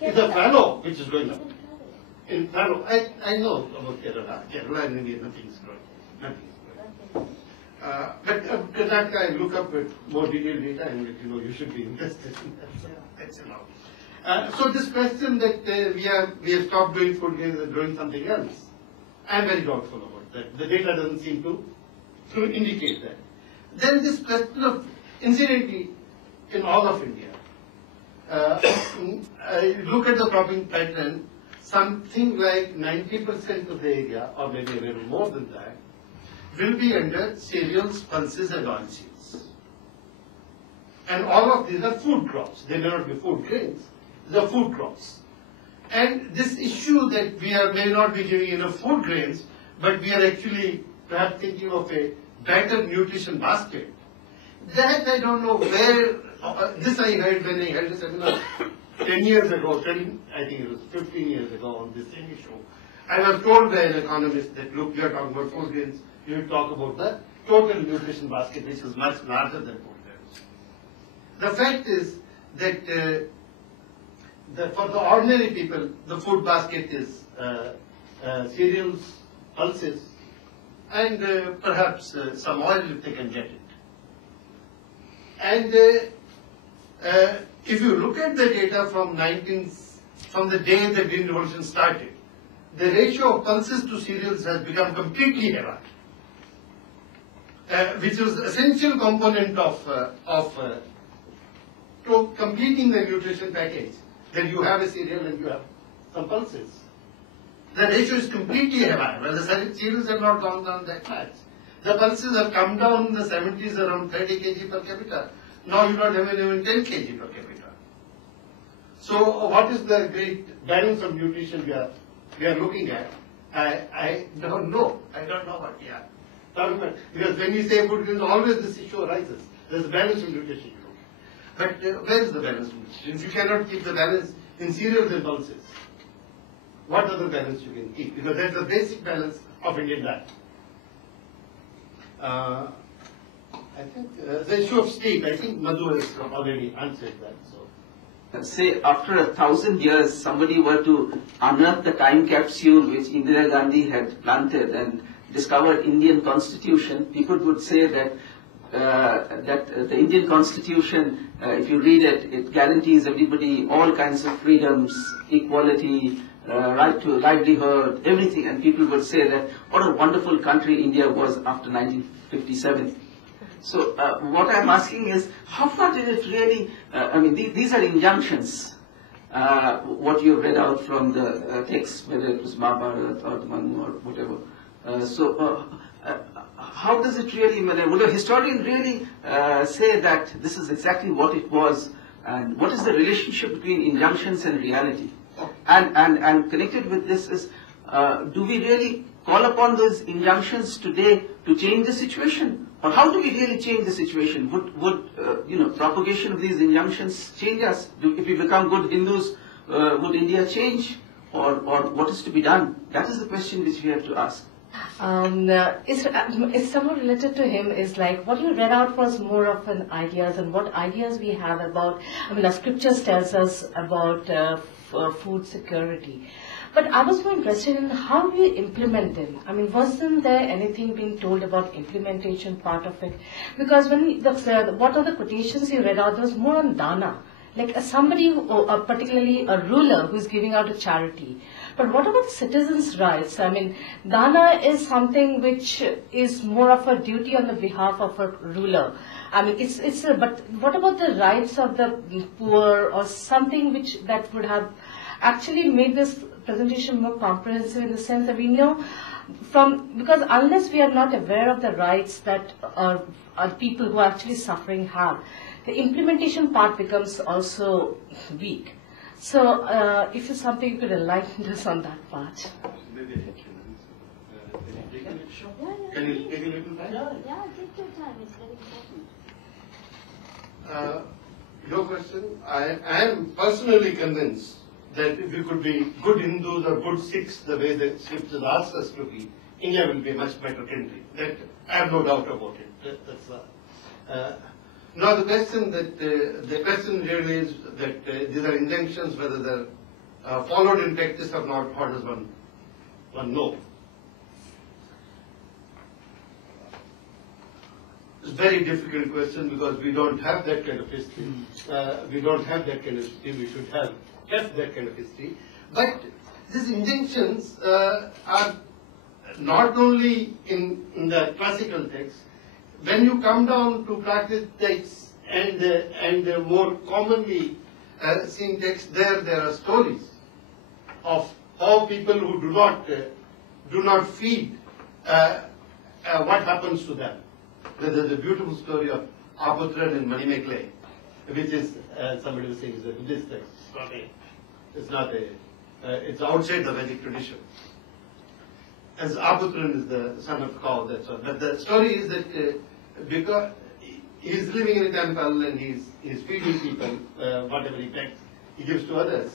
It's a fallow which is going up. In fallow, I know about Kerala. Kerala and India, nothing is growing. Nothing is growing. But Karnataka, I look up with more detailed data and you should be interested in that. So that's enough. So this question that we have stopped doing food grains and doing something else, I am very doubtful about that. The data doesn't seem to indicate that. Then this question of, incidentally, in all of India, look at the cropping pattern, something like 90% of the area, or maybe a little more than that, will be under cereals, pulses and oilseeds. And all of these are food crops. They may not be food grains. These are food crops. And this issue that we may not be giving enough food grains, but we are actually perhaps thinking of a better nutrition basket. That I don't know where, this I heard when I held a seminar 10 years ago, I think it was 15 years ago on this same issue. I was told by an economist that, look, you are talking about food grains, you talk about the total nutrition basket, which is much larger than food grains. The fact is that for the ordinary people, the food basket is cereals, pulses, and perhaps some oil if they can get it. And if you look at the data from the day the Green Revolution started, the ratio of pulses to cereals has become completely haywire, which is essential component of completing the nutrition package. Then you have a cereal and you have some pulses. The ratio is completely haywire. Well, the cereals have not gone down that much. The pulses have come down in the 70s around 30 kg per capita. Now you don't have even 10 kg per capita. So what is the great balance of nutrition we are looking at? I don't know. I don't know what we are talking about. Because when we say food grains, always this issue arises. There's a balance of nutrition. But where is the balance of nutrition? If you cannot keep the balance in cereals and pulses, what other balance you can keep? Because that's the basic balance of Indian diet. I think the issue of sleep, I think Madhu has already answered that. So, say after 1,000 years, somebody were to unearth the time capsule which Indira Gandhi had planted and discover Indian Constitution, people would say that the Indian Constitution, if you read it, it guarantees everybody all kinds of freedoms, equality, right to livelihood, everything, and people would say that what a wonderful country India was after 1957. So what I'm asking is, how far did it really, I mean, these are injunctions, what you read out from the text, whether it was Mahabharata or the Manu or whatever. How does it really, would a historian really say that this is exactly what it was, and what is the relationship between injunctions and reality? And connected with this is, do we really call upon those injunctions today to change the situation? Or how do we really change the situation? Would propagation of these injunctions change us? If we become good Hindus, would India change? Or what is to be done? That is the question which we have to ask. It's somewhat related to him, is like what you read out was more of an ideas, and what ideas we have about, the scriptures tells us about food security. But I was more interested in how you implement them. Wasn't there anything being told about implementation part of it? Because when what are the quotations you read out, there was more on dana. Like somebody, particularly a ruler who is giving out a charity. But what about citizens' rights? Dana is something which is more of a duty on the behalf of a ruler. But what about the rights of the poor, or something that would have actually made this presentation more comprehensive, in the sense that we know because unless we are not aware of the rights that our people who are actually suffering have, the implementation part becomes also weak. So if it's something you could enlighten us on that part. Maybe I can you take a little time? Yeah, take your time. It's very important. Your question, I am personally convinced that if we could be good Hindus or good Sikhs the way the scriptures ask us to be, India will be a much better country. That I have no doubt about it. Now the question really is that these are injunctions, whether they're followed in practice or not, how does one know? It's a very difficult question because we don't have that kind of history. We don't have that kind of history. We should have kept that kind of history. But these injunctions are not only in the classical text. When you come down to practice texts and more commonly seen texts, there are stories of how people who do not feed, what happens to them. There's a beautiful story of Aputran in Manimekle, which is, somebody was saying, is a Buddhist text. It's outside the Vedic tradition. As Aputran is the son of cow, that's all. But the story is that because he's living in a temple and he's feeding people, whatever he takes, he gives to others.